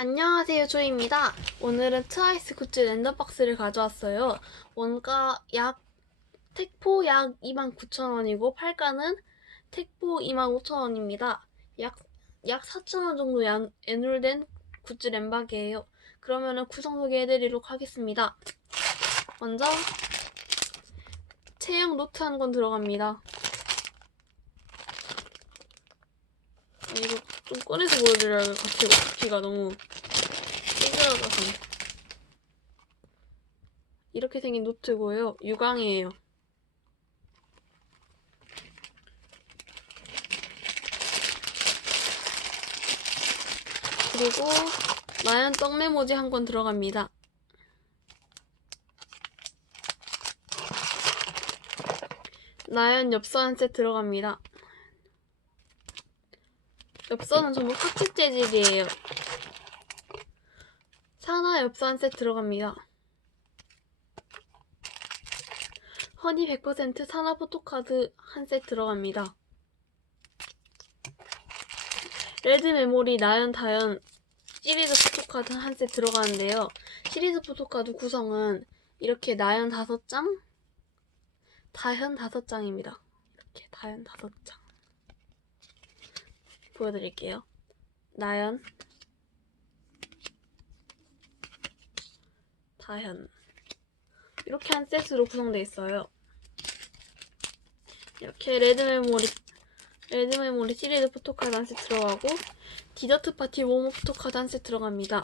안녕하세요, 조이입니다. 오늘은 트와이스 굿즈 랜덤박스를 가져왔어요. 원가 약, 택포 약 29,000원이고, 팔가는 택포 25,000원입니다. 약, 약 4,000원 정도 양, 애눌된 굿즈 랜박이에요. 그러면은 구성 소개해드리도록 하겠습니다. 먼저, 체형 노트 한 권 들어갑니다. 아, 이거 좀 꺼내서 보여드려야 같이 귀가 너무 찌그러져서 이렇게 생긴 노트고요. 유광이에요. 그리고 나연 떡 메모지 한 권 들어갑니다. 나연 엽서 한셋 들어갑니다. 엽서는 전부 카키 재질이에요. 사나 엽서 한 셋 들어갑니다. 허니 100% 사나 포토카드 한 셋 들어갑니다. 레드 메모리 나연 다연 시리즈 포토카드 한 셋 들어가는데요. 시리즈 포토카드 구성은 이렇게 나연 5장, 다현 5장입니다. 이렇게 다현 5장. 보여드릴게요. 나연, 다현 이렇게 한 세트로 구성되어 있어요. 이렇게 레드 메모리 레드 메모리 시리즈 포토카드 한 세트 들어가고 디저트 파티 모모 포토카드 한 세트 들어갑니다.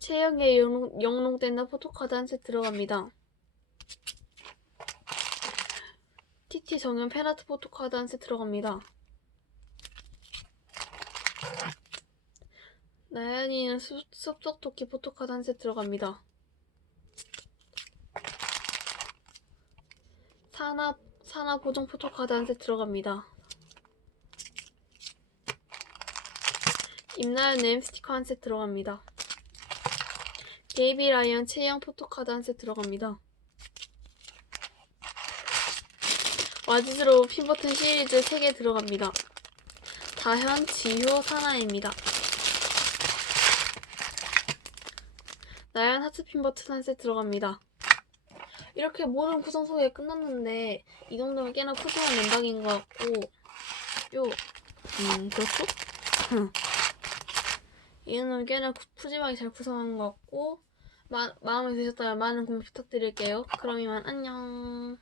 체형에 영롱, 영롱된다 포토카드 한 세트 들어갑니다. TT 정연 페라트 포토카드 한 세트 들어갑니다. 나연이는 숲- 숲속 토끼 포토카드 한 세트 들어갑니다. 사나, 사나 보정 포토카드 한 세트 들어갑니다. 임나연 네임 스티커 한 세트 들어갑니다. 베이비 라이언 체형 포토카드 한 세트 들어갑니다. 와지즈로 핀버튼 시리즈 3개 들어갑니다. 다현, 지효, 사나입니다. 나연 하트 핀버튼 한 세트 들어갑니다. 이렇게 모든 구성 소개 끝났는데 이 정도면 꽤나 푸짐한 랜방인 것 같고 요, 음, 그렇죠? 이 정도면 꽤나 구- 푸짐하게 잘 구성한 것 같고 마, 마음에 드셨다면 많은 구매 부탁드릴게요. 그럼 이만 안녕.